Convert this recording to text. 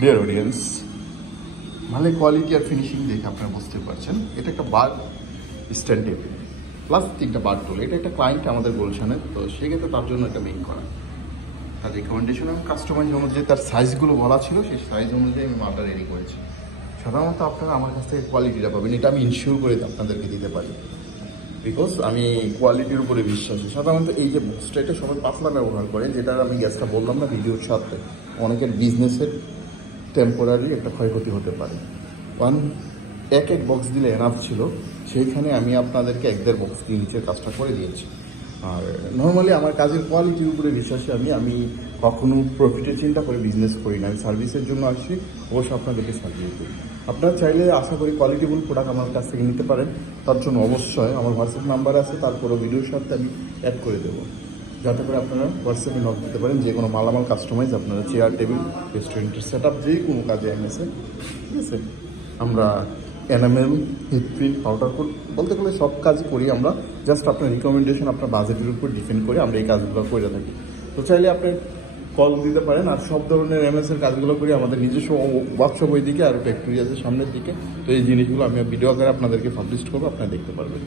Dear audience, ভালো quality আর finishing দেখে আপনারা বুঝতে পারছেন এটা একটা বার স্ট্যান্ড টেবিল প্লাস 3টা বার টুল। এটা একটা ক্লায়েন্ট আমাদের গুলশানের, তো সেক্ষেত্রে তার জন্য এটা মেক করা। তার রিকমেন্ডেশন এবং কাস্টমাইজ অনুযায়ী তার সাইজগুলো বলা ছিল, সেই সাইজ অনুযায়ী আমি মালটা রেডি করেছি। সাধারণত আপনারা আমার কাছ থেকে কোয়ালিটিটা পাবেন, এটা আমি ইনশিওর করে আপনাদেরকে দিতে পারি, বিকজ আমি কোয়ালিটির উপরে বিশ্বাসী। সাধারণত এই যে বক্সটা, এটা সবাই পাতলা ব্যবহার করে, যেটা আমি গ্যাসটা বললাম না ভিডিওর সাথে, অনেকের বিজনেসের টেম্পোরারি একটা ক্ষয়ক্ষতি হতে পারে। এক বক্স দিলে এনাফ ছিল, সেইখানে আমি আপনাদেরকে 1-1.5 বক্স দিয়ে নিচের কাজটা করে দিয়েছি। আর নর্মালি আমার কাজের কোয়ালিটির উপরে বিশ্বাসী আমি কখনো প্রফিটের চিন্তা করে বিজনেস করি না। আমি সার্ভিসের জন্য আসি, অবশ্যই আপনাদেরকে সার্ভিস দিই। আপনারা চাইলে আশা করি কোয়ালিটিফুল প্রোডাক্ট আমার কাছ থেকে নিতে পারেন। তার জন্য অবশ্যই আমার হোয়াটসঅ্যাপ নাম্বার আছে, তারপরে ভিডিওর সাথে আমি অ্যাড করে দেবো, যাতে করে আপনারা হোয়াটসঅ্যাপে নক দিতে পারেন। যে কোনো মালামাল কাস্টমাইজ আপনারা চেয়ার টেবিল রেস্টুরেন্টের সেট আপ যে কোনো কাজে এনেছে, ঠিক আছে। আমরা enamel, heat print, powder coat বলতে গেলে সব কাজ করি আমরা। জাস্ট আপনার রিকমেন্ডেশন, আপনার বাজেটের উপর ডিপেন্ড করে আমরা এই কাজগুলো করে থাকি। তো চাইলে আপনি কল দিতে পারেন। আর সব ধরনের এমএসের কাজগুলো করি আমাদের নিজস্ব ওয়ার্কশপ ওইদিকে, আর ফ্যাক্টরি আছে সামনের দিকে। তো এই জিনিসগুলো আমি ভিডিও আকারে আপনাদেরকে পাবলিশ করবো, আপনারা দেখতে পারবেন।